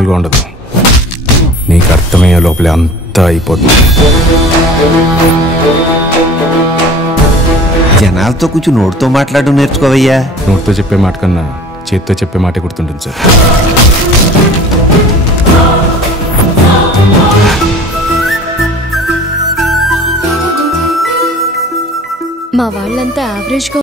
మామూలుగా ఉండదు. నీకు అర్థమయ్యే లోపలే అంతా అయిపోతుంది. జనాలతో కూర్చొని నోటితో మాట్లాడడం నేర్చుకోవయ్యా. నోటితో చెప్పే మాట కన్నా చేతితో చెప్పే మాట గుర్తుంటుంది సార్. మా వాళ్ళంతా యావరేజ్గా